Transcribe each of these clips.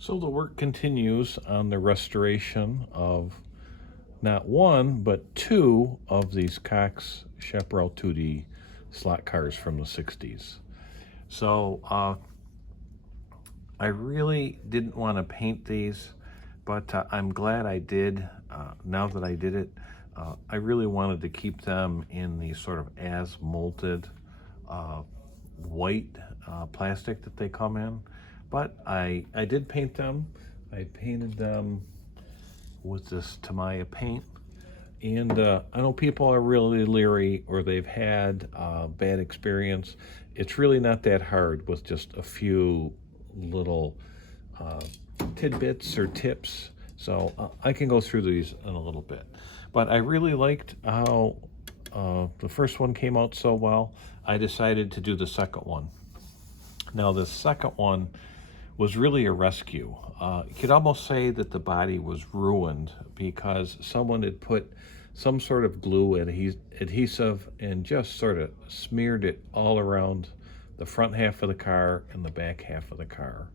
So the work continues on the restoration of not one, but two of these Cox Chaparral 2D slot cars from the 60s. So I really didn't want to paint these, but I'm glad I did. Now that I did it, I really wanted to keep them in the sort of as molted white plastic that they come in. But I did paint them. I painted them with this Tamiya paint. And I know people are really leery or they've had bad experience. It's really not that hard with just a few little uh, tidbits or tips. So I can go through these in a little bit. But I really liked how the first one came out so well. I decided to do the second one. Now, the second one was really a rescue. You could almost say that the body was ruined because someone had put some sort of glue adhesive and just sort of smeared it all around the front half of the car and the back half of the car.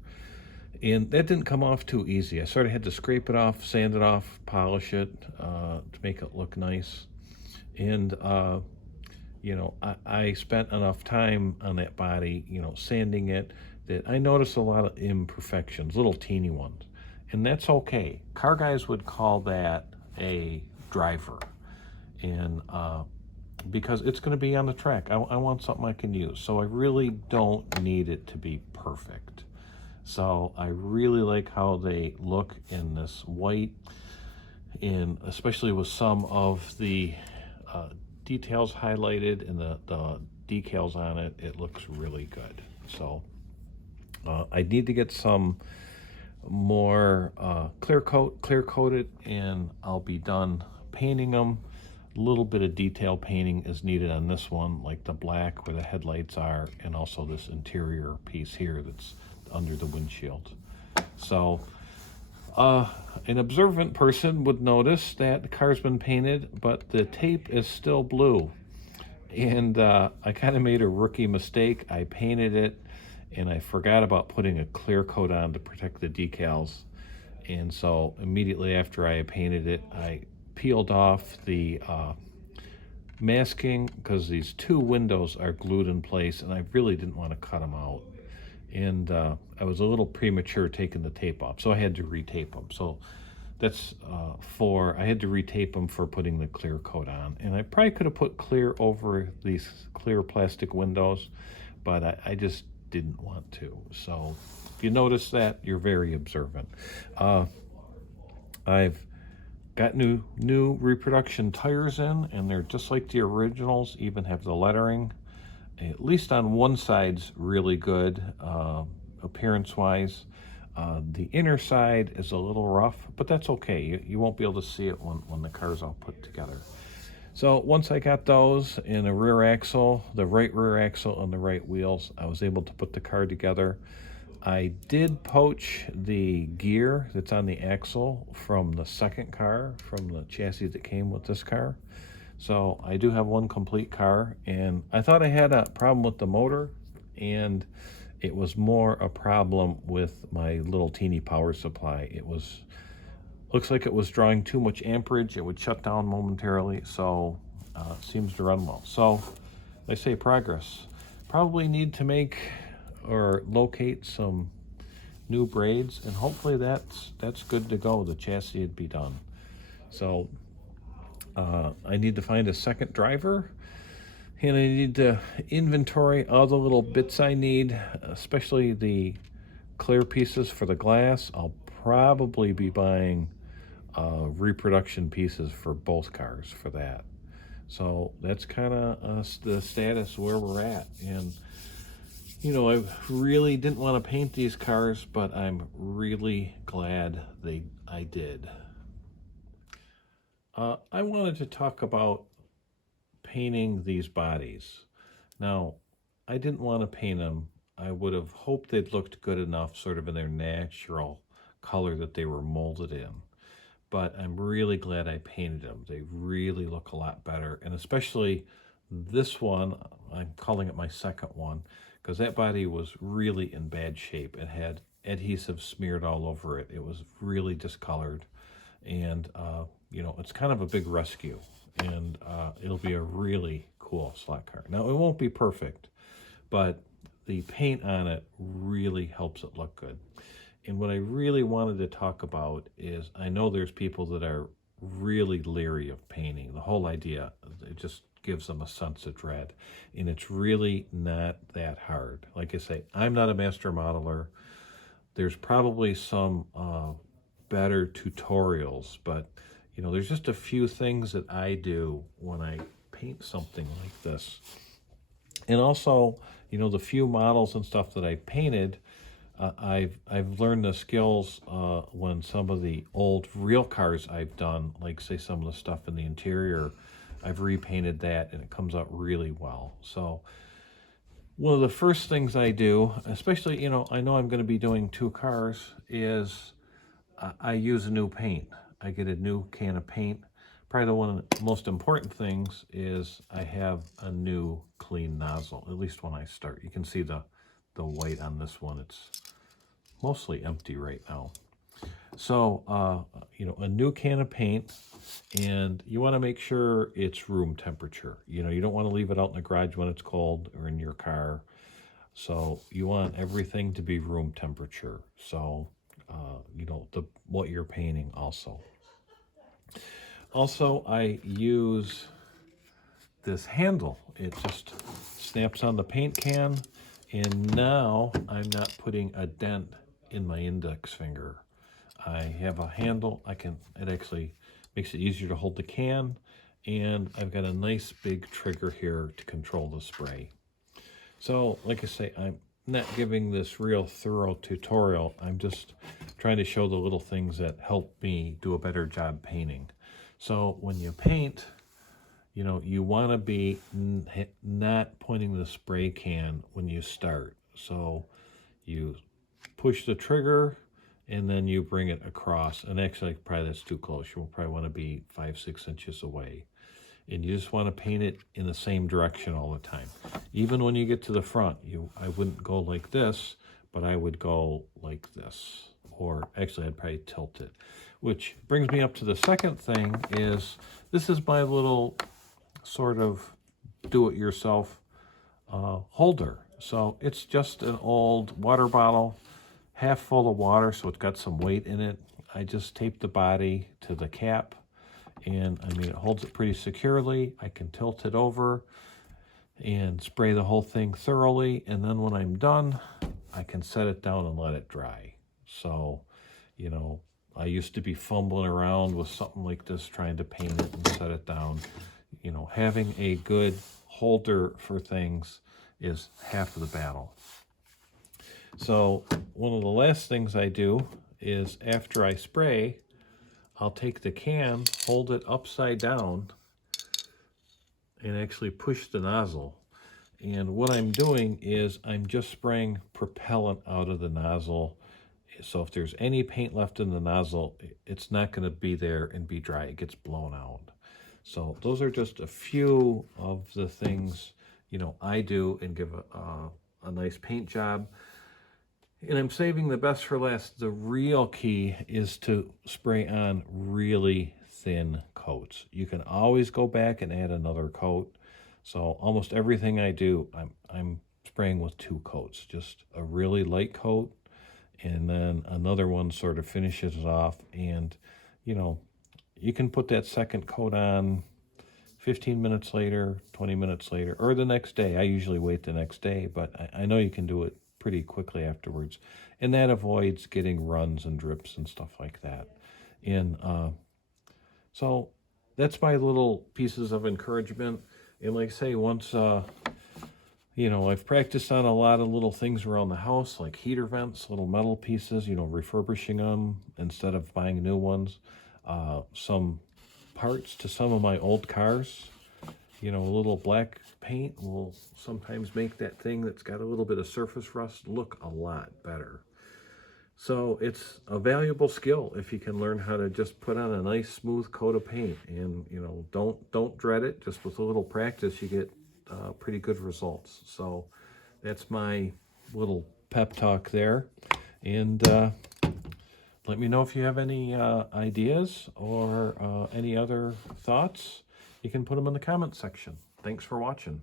And that didn't come off too easy. I sort of had to scrape it off, sand it off, polish it to make it look nice. And I spent enough time on that body, sanding it, that I noticed a lot of imperfections, little teeny ones. And that's okay. Car guys would call that a driver. And because it's going to be on the track, I want something I can use. So I really don't need it to be perfect. So I really like how they look in this white, and especially with some of the details highlighted and the decals on it, it looks really good. So I need to get some more clear coated, and I'll be done painting them. A little bit of detail painting is needed on this one, like the black where the headlights are, and also this interior piece here that's under the windshield. So an observant person would notice that the car's been painted, but the tape is still blue. And I kind of made a rookie mistake. I painted it, and I forgot about putting a clear coat on to protect the decals. And so immediately after I painted it, I peeled off the masking because these two windows are glued in place, and I really didn't want to cut them out. And I was a little premature taking the tape off, so I had to retape them. So that's I had to retape them for putting the clear coat on. And I probably could have put clear over these clear plastic windows, but I just didn't want to. So if you notice that, you're very observant. I've got new reproduction tires in, and they're just like the originals, even have the lettering. At least on one side's really good appearance-wise. The inner side is a little rough, but that's okay. You won't be able to see it when the car's all put together. So once I got those in the rear axle, the right rear axle and the right wheels, I was able to put the car together. I did poach the gear that's on the axle from the second car, from the chassis that came with this car. So I do have one complete car, and I thought I had a problem with the motor, and it was more a problem with my little teeny power supply. Looks like it was drawing too much amperage. It would shut down momentarily, so seems to run well. So they say progress. Probably need to make or locate some new braids, and hopefully that's good to go. The chassis would be done. So I need to find a second driver, and I need to inventory all the little bits I need, especially the clear pieces for the glass. I'll probably be buying reproduction pieces for both cars for that. So that's kind of the status where we're at. And I really didn't want to paint these cars, but I'm really glad I did. I wanted to talk about painting these bodies. Now, I didn't want to paint them. I would have hoped they'd looked good enough, sort of in their natural color that they were molded in. But I'm really glad I painted them. They really look a lot better. And especially this one, I'm calling it my second one, because that body was really in bad shape. It had adhesive smeared all over it. It was really discolored. And, it's kind of a big rescue. And it'll be a really cool slot car. Now, it won't be perfect, but the paint on it really helps it look good. And what I really wanted to talk about is, I know there's people that are really leery of painting. The whole idea, it just gives them a sense of dread. And it's really not that hard. Like I say, I'm not a master modeler. There's probably some better tutorials, but there's just a few things that I do when I paint something like this. And also, the few models and stuff that I painted, I've learned the skills when some of the old real cars I've done, like say some of the stuff in the interior, I've repainted that and it comes out really well. So one of the first things I do, especially, I know I'm going to be doing 2 cars, is I use a new paint. I get a new can of paint. Probably one of the most important things is I have a new clean nozzle, at least when I start. You can see the white on this one. It's mostly empty right now. So, a new can of paint, and you want to make sure it's room temperature. You don't want to leave it out in the garage when it's cold or in your car. So you want everything to be room temperature. So, what you're painting also. Also, I use this handle. It just snaps on the paint can, and now I'm not putting a dent in my index finger. I have a handle. It actually makes it easier to hold the can, and I've got a nice big trigger here to control the spray. So, like I say, I'm not giving this real thorough tutorial. I'm just trying to show the little things that help me do a better job painting. So when you paint, you want to be not pointing the spray can when you start. So you push the trigger and then you bring it across. And actually, probably that's too close. You'll probably want to be 5-6 inches away. And you just want to paint it in the same direction all the time. Even when you get to the front, I wouldn't go like this, but I would go like this. Or actually, I'd probably tilt it. Which brings me up to the second thing is, this is my little sort of do-it-yourself holder. So it's just an old water bottle, half full of water, so it's got some weight in it. I just tape the body to the cap, and it holds it pretty securely. I can tilt it over and spray the whole thing thoroughly, and then when I'm done, I can set it down and let it dry. So, I used to be fumbling around with something like this, trying to paint it and set it down. Having a good holder for things is half of the battle. So one of the last things I do is, after I spray, I'll take the can, hold it upside down, and actually push the nozzle. And what I'm doing is I'm just spraying propellant out of the nozzle. So if there's any paint left in the nozzle, it's not going to be there and be dry. It gets blown out. So those are just a few of the things, I do and give a nice paint job. And I'm saving the best for last. The real key is to spray on really thin coats. You can always go back and add another coat. So almost everything I do, I'm spraying with 2 coats. Just a really light coat, and then another one sort of finishes it off. And, you can put that second coat on 15 minutes later, 20 minutes later, or the next day. I usually wait the next day, but I know you can do it pretty quickly afterwards. And that avoids getting runs and drips and stuff like that. And so that's my little pieces of encouragement. And like I say, once, I've practiced on a lot of little things around the house, like heater vents, little metal pieces, refurbishing them instead of buying new ones. Some parts to some of my old cars, a little black paint will sometimes make that thing that's got a little bit of surface rust look a lot better. So it's a valuable skill if you can learn how to just put on a nice smooth coat of paint, and don't dread it. Just with a little practice, you get pretty good results. So that's my little pep talk there. And let me know if you have any ideas or any other thoughts. You can put them in the comment section. Thanks for watching.